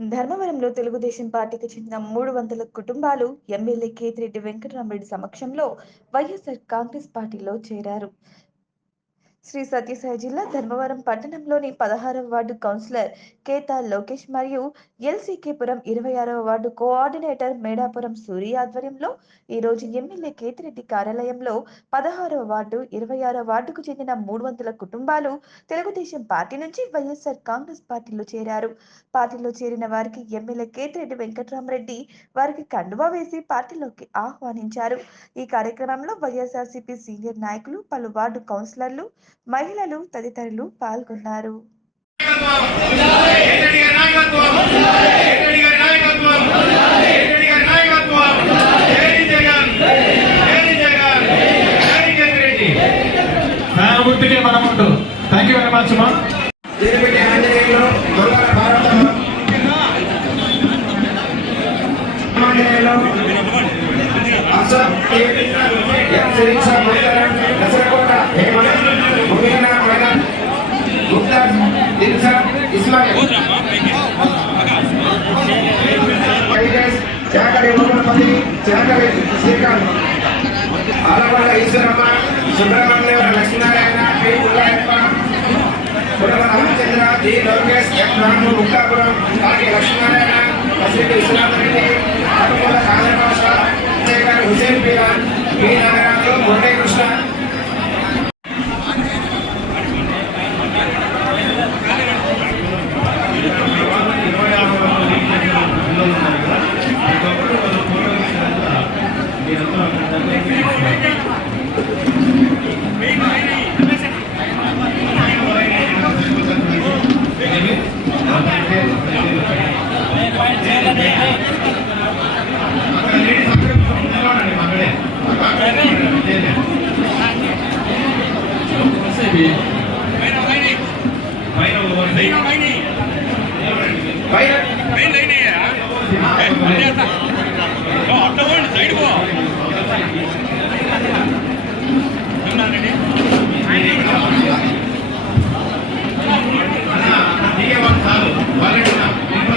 ధర్మవరంలో తెలుగుదేశం పార్టీకి చెందిన 300 కుటుంబాలు ఎమ్మెల్యే కేతిరెడ్డి వెంకటరామరెడ్డి సమక్షంలో వైఎస్ఆర్ కాంగ్రెస్ పార్టీలో చేరారు. శ్రీ సత్యసాయి జిల్లా ధర్మవరం పట్టణంలోని 16వ వార్డు కౌన్సిలర్ కేతా లోకేష్ మరియు ఎల్సీకేపురం 26వ వార్డు కోఆర్డినేటర్ మేడాపురం సూరి ఆధ్వర్యంలో ఈరోజు ఎమ్మెల్యే కేతిరెడ్డి కార్యాలయంలో 16వ వార్డు 26వ వార్డుకు చెందిన 300 కుటుంబాలు తెలుగుదేశం పార్టీ నుంచి వైఎస్ఆర్ కాంగ్రెస్ పార్టీలో చేరారు. పార్టీలో చేరిన వారికి ఎమ్మెల్యే కేతిరెడ్డి వెంకటరామరెడ్డి వారికి కండువా వేసి పార్టీలోకి ఆహ్వానించారు. ఈ కార్యక్రమంలో వైఎస్ఆర్సీపీ సీనియర్ నాయకులు, పలు వార్డు కౌన్సిలర్లు, మహిళలు తదితరులు పాల్గొన్నారు. థ్యాంక్ యూ వెరీ మచ్ మా ఆలవాళ్ళ Eshwaramma, Subrahmanyam, Lakshminarayana, P. Pullayyappa, Pudava Ramachandra, G. Lokesh, F. Ramu, Mukkapuram, Kaki Lakshminarayana, Kasireddy Vishwanathareddy, Atumula Kalabhasha, Shekar, Husain Piran, P. Nagaraju, Muralikrishna. Baik, baik, baik.